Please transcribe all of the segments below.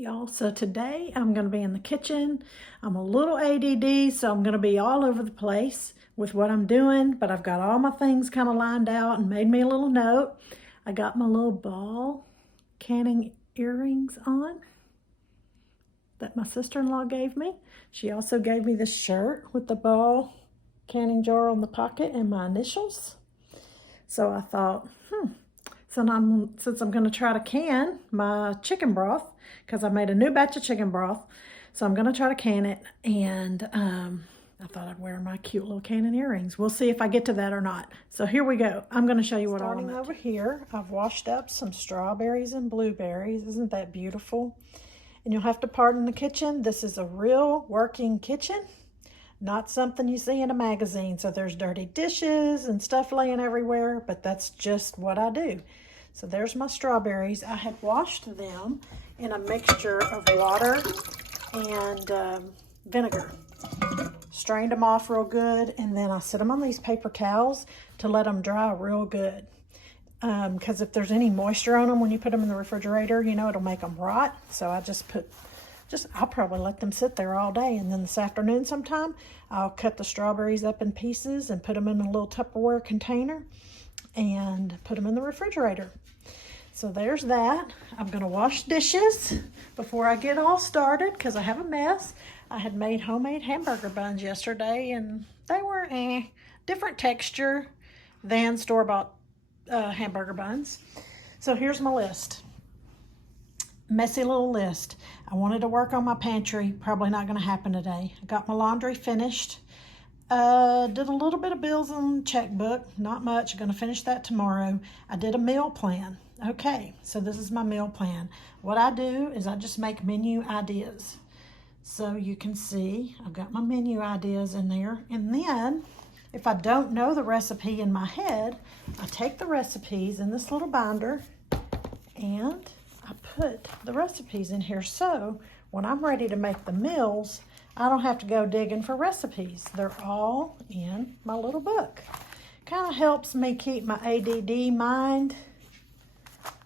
Y'all, so today I'm going to be in the kitchen. I'm a little ADD, so I'm going to be all over the place with what I'm doing, but I've got all my things kind of lined out and made me a little note. I got my little ball canning earrings on that my sister-in-law gave me. She also gave me this shirt with the ball canning jar on the pocket and my initials. So I thought, since I'm going to try to can my chicken broth, because I made a new batch of chicken broth, so I'm going to try to can it, and I thought I'd wear my cute little canning earrings. We'll see if I get to that or not. So here we go. I'm going to show you what I'm starting over here. I've washed up some strawberries and blueberries. Isn't that beautiful? And you'll have to pardon the kitchen. This is a real working kitchen, not something you see in a magazine. So there's dirty dishes and stuff laying everywhere, but that's just what I do. So there's my strawberries. I had washed them in a mixture of water and vinegar. Strained them off real good, and then I set them on these paper towels to let them dry real good. Because if there's any moisture on them when you put them in the refrigerator, you know, it'll make them rot. So I I'll probably let them sit there all day, and then this afternoon sometime, I'll cut the strawberries up in pieces and put them in a little Tupperware container and put them in the refrigerator. So there's that. I'm gonna wash dishes before I get all started because I have a mess. I had made homemade hamburger buns yesterday, and they were different texture than store-bought hamburger buns. So here's my list. Messy little list. I wanted to work on my pantry. Probably not going to happen today. I got my laundry finished. Did a little bit of bills on the checkbook. Not much. Going to finish that tomorrow. I did a meal plan. Okay, so this is my meal plan. What I do is I just make menu ideas. So you can see I've got my menu ideas in there. And then if I don't know the recipe in my head, I take the recipes in this little binder and I put the recipes in here. So when I'm ready to make the meals, I don't have to go digging for recipes. They're all in my little book. Kind of helps me keep my ADD mind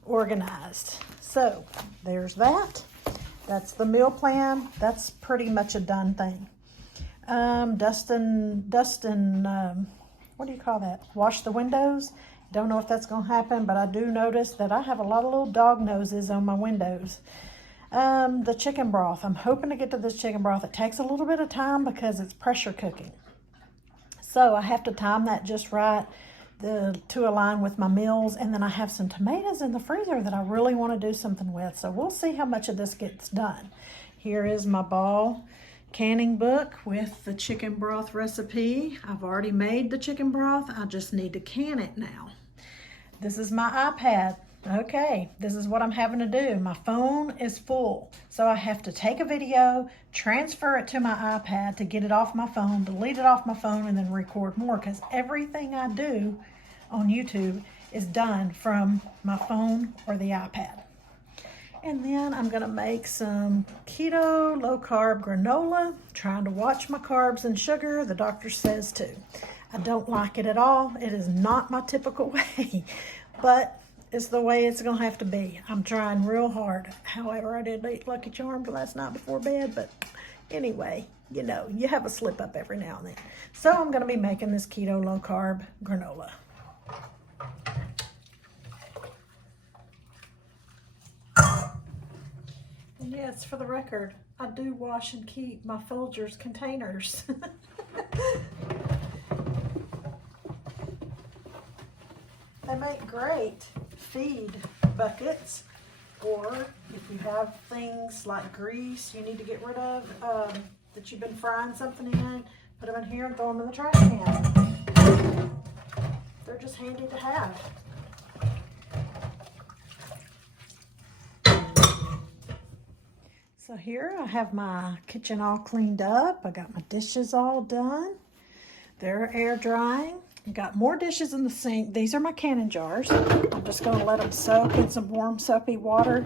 organized. So there's that. That's the meal plan. That's pretty much a done thing. Dustin, what do you call that? Wash the windows. Don't know if that's going to happen, but I do notice that I have a lot of little dog noses on my windows. The chicken broth. I'm hoping to get to this chicken broth. It takes a little bit of time because it's pressure cooking. So I have to time that just right to align with my meals. And then I have some tomatoes in the freezer that I really want to do something with. So we'll see how much of this gets done. Here is my ball canning book with the chicken broth recipe. I've already made the chicken broth. I just need to can it now. This is my iPad. Okay, this is what I'm having to do. My phone is full, so I have to take a video, transfer it to my iPad to get it off my phone, delete it off my phone, and then record more, because everything I do on YouTube is done from my phone or the iPad. And then I'm gonna make some keto, low-carb granola, trying to watch my carbs and sugar. The doctor says to. I don't like it at all. It is not my typical way, but it's the way it's gonna have to be. I'm trying real hard. However, I did eat Lucky Charms last night before bed, but anyway, you know, you have a slip up every now and then. So I'm gonna be making this keto, low-carb granola. And yes, for the record, I do wash and keep my Folgers containers. They make great feed buckets, or if you have things like grease you need to get rid of that you've been frying something in, put them in here and throw them in the trash can. They're just handy to have. So here I have my kitchen all cleaned up. I got my dishes all done. They're air drying. I got more dishes in the sink. These are my canning jars. I'm just going to let them soak in some warm soapy water,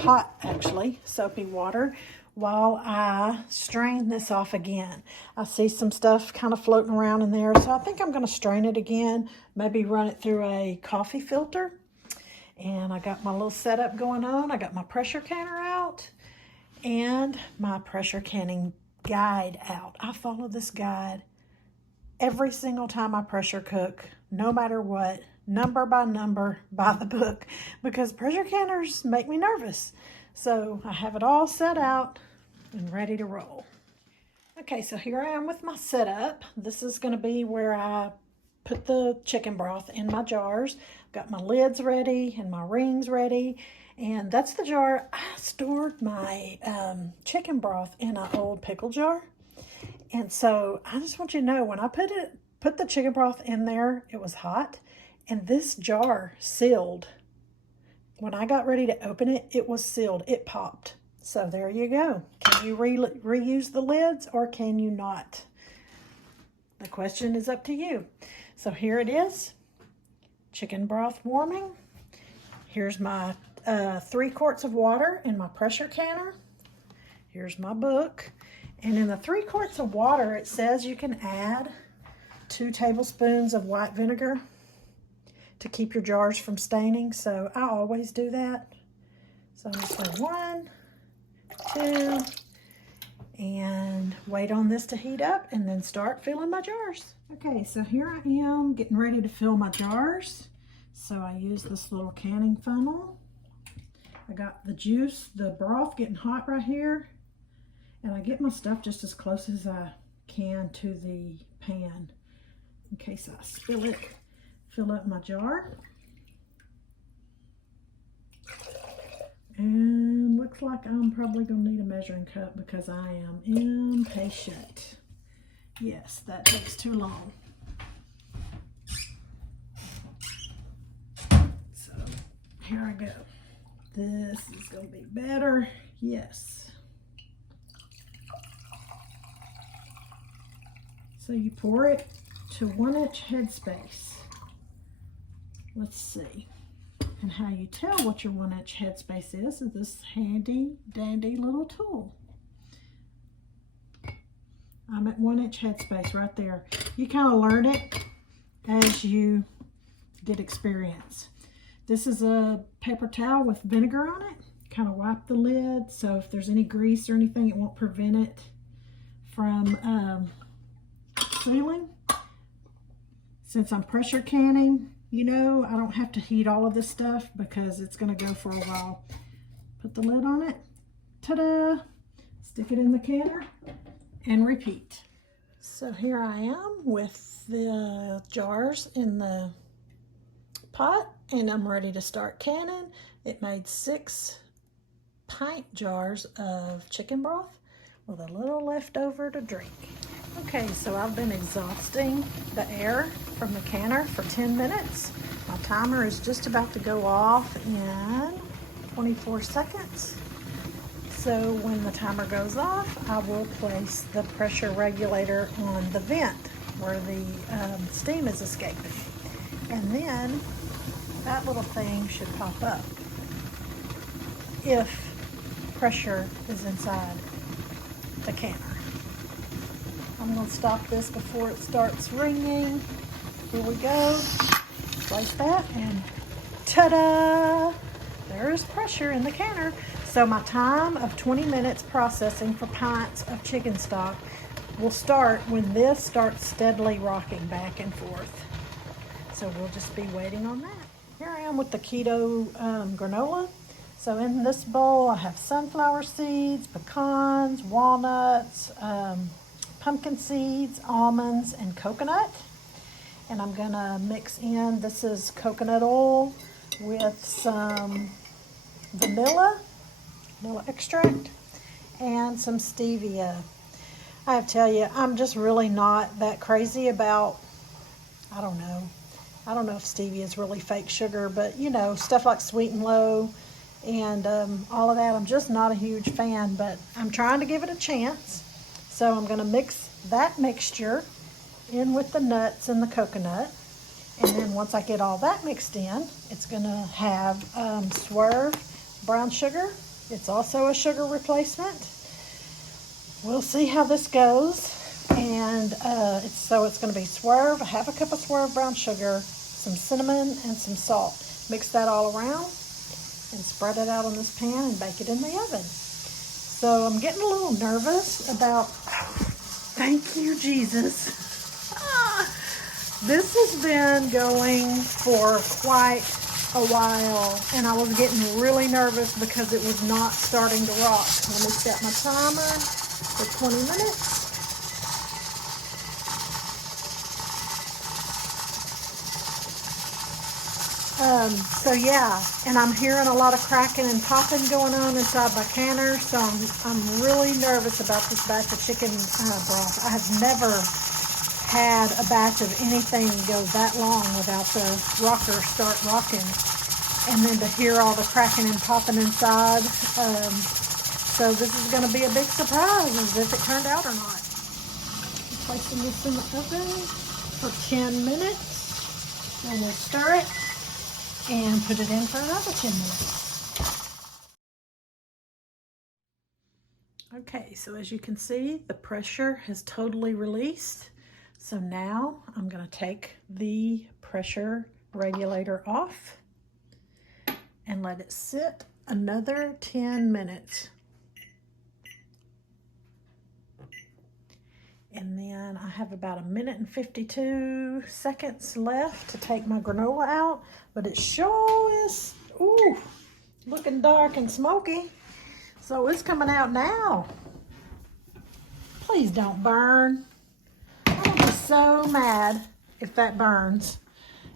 hot actually, soapy water, while I strain this off again. I see some stuff kind of floating around in there, so I think I'm going to strain it again, maybe run it through a coffee filter. And I got my little setup going on. I got my pressure canner out. and my pressure canning guide out. I follow this guide every single time I pressure cook, no matter what, number by number, by the book, because pressure canners make me nervous. So I have it all set out and ready to roll. Okay, so here I am with my setup. This is going to be where I put the chicken broth in my jars. Got my lids ready and my rings ready. And that's the jar. I stored my chicken broth in an old pickle jar. And so I just want you to know, when I put the chicken broth in there, it was hot. And this jar sealed. When I got ready to open it, it was sealed. It popped. So there you go. Can you reuse the lids or can you not? The question is up to you. So here it is. Chicken broth warming. Here's my 3 quarts of water in my pressure canner. Here's my book. And in the 3 quarts of water, it says you can add 2 tablespoons of white vinegar to keep your jars from staining. So I always do that. So I'm just going 1, 2, and wait on this to heat up and then start filling my jars. Okay, so here I am getting ready to fill my jars. So I use this little canning funnel. I got the juice, the broth getting hot right here. And I get my stuff just as close as I can to the pan in case I spill it. Fill up my jar. And looks like I'm probably going to need a measuring cup because I am impatient. Yes, that takes too long. So here I go. This is going to be better. Yes. So you pour it to 1-inch headspace. Let's see. And how you tell what your 1-inch headspace is this handy dandy little tool. I'm at 1-inch headspace right there. You kind of learn it as you get experience. This is a paper towel with vinegar on it. Kind of wipe the lid so if there's any grease or anything, it won't prevent it from sealing. Since I'm pressure canning, you know, I don't have to heat all of this stuff because it's going to go for a while. Put the lid on it. Ta-da! Stick it in the canner and repeat. So here I am with the jars in the pot and I'm ready to start canning. It made 6 pint jars of chicken broth with a little left over to drink. Okay, so I've been exhausting the air from the canner for 10 minutes. My timer is just about to go off in 24 seconds. So when the timer goes off, I will place the pressure regulator on the vent where the steam is escaping. And then that little thing should pop up if pressure is inside the canner. I'm going to stop this before it starts ringing. Here we go. Place that and ta-da! There's pressure in the canner. So my time of 20 minutes processing for pints of chicken stock will start when this starts steadily rocking back and forth. So we'll just be waiting on that. Here I am with the keto granola. So in this bowl I have sunflower seeds, pecans, walnuts, pumpkin seeds, almonds, and coconut. And I'm gonna mix in, this is coconut oil with some vanilla extract, and some stevia. I have to tell you, I'm just really not that crazy about, I don't know if stevia is really fake sugar, but you know, stuff like Sweet and Low and all of that, I'm just not a huge fan, but I'm trying to give it a chance. So I'm going to mix that mixture in with the nuts and the coconut. And then once I get all that mixed in, it's going to have Swerve brown sugar. It's also a sugar replacement. We'll see how this goes. And it's going to be Swerve, 1/2 cup of Swerve brown sugar, some cinnamon, and some salt. Mix that all around and spread it out on this pan and bake it in the oven. So I'm getting a little nervous about, thank you, Jesus. This has been going for quite a while, and I was getting really nervous because it was not starting to rock. Let me set my timer for 20 minutes. So yeah, and I'm hearing a lot of cracking and popping going on inside my canner, so I'm really nervous about this batch of chicken broth. I have never had a batch of anything go that long without the rocker start rocking, and then to hear all the cracking and popping inside. So this is going to be a big surprise as if it turned out or not. Placing this in the oven for 10 minutes, and we'll stir it and put it in for another 10 minutes. Okay, so as you can see, the pressure has totally released. So now I'm going to take the pressure regulator off and let it sit another 10 minutes. And then I have about 1 minute and 52 seconds left to take my granola out, but it sure is, ooh, looking dark and smoky. So it's coming out now. Please don't burn. I'll be so mad if that burns.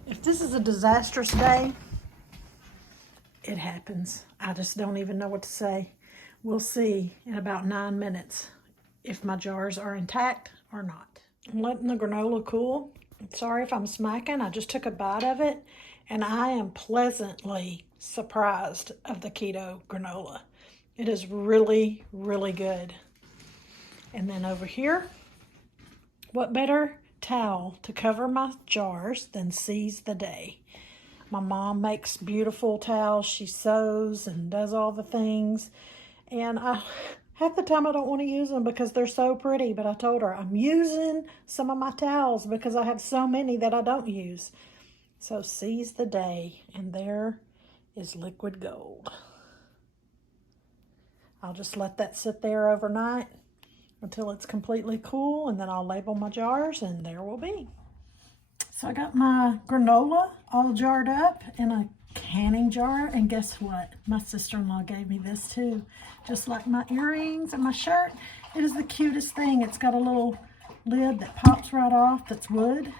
If this is a disastrous day, it happens. I just don't even know what to say. We'll see in about 9 minutes if my jars are intact or not. I'm letting the granola cool. Sorry if I'm smacking. I just took a bite of it, and I am pleasantly surprised of the keto granola. It is really, really good. And then over here, what better towel to cover my jars than Seize the Day? My mom makes beautiful towels. She sews and does all the things. And half the time I don't want to use them because they're so pretty, but I told her I'm using some of my towels because I have so many that I don't use. So Seize the Day, and there is liquid gold. I'll just let that sit there overnight until it's completely cool, and then I'll label my jars, and there will be. So I got my granola all jarred up in a canning jar, and guess what? My sister-in-law gave me this too. Just like my earrings and my shirt. It is the cutest thing. It's got a little lid that pops right off that's wood,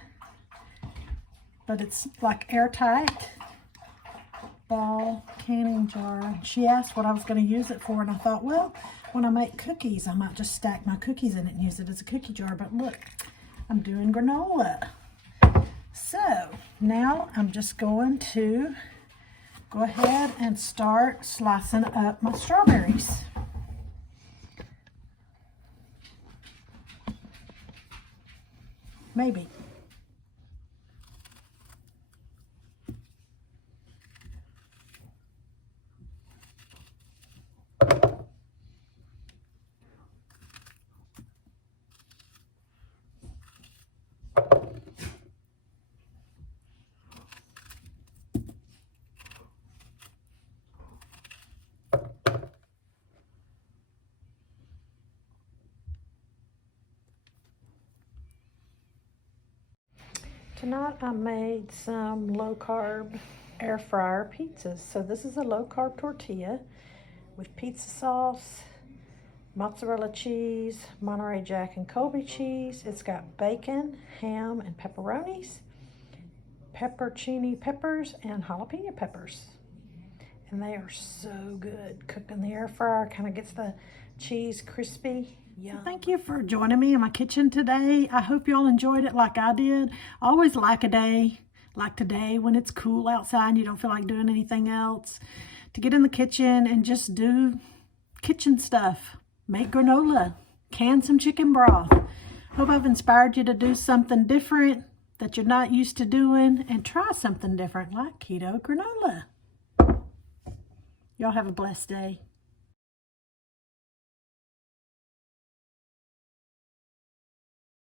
but it's like airtight. Ball canning jar. She asked what I was going to use it for, and I thought, well, when I make cookies, I might just stack my cookies in it and use it as a cookie jar. But look, I'm doing granola. So now I'm just going to go ahead and start slicing up my strawberries. Maybe. Tonight I made some low-carb air fryer pizzas. So this is a low-carb tortilla with pizza sauce, mozzarella cheese, Monterey Jack and Colby cheese. It's got bacon, ham, and pepperonis, peppercini peppers, and jalapeno peppers. And they are so good. Cooked in the air fryer kind of gets the cheese crispy. Yum. Thank you for joining me in my kitchen today. I hope y'all enjoyed it like I did. I always like a day like today when it's cool outside and you don't feel like doing anything else, to get in the kitchen and just do kitchen stuff. Make granola, can some chicken broth. Hope I've inspired you to do something different that you're not used to doing, and try something different like keto granola. Y'all have a blessed day.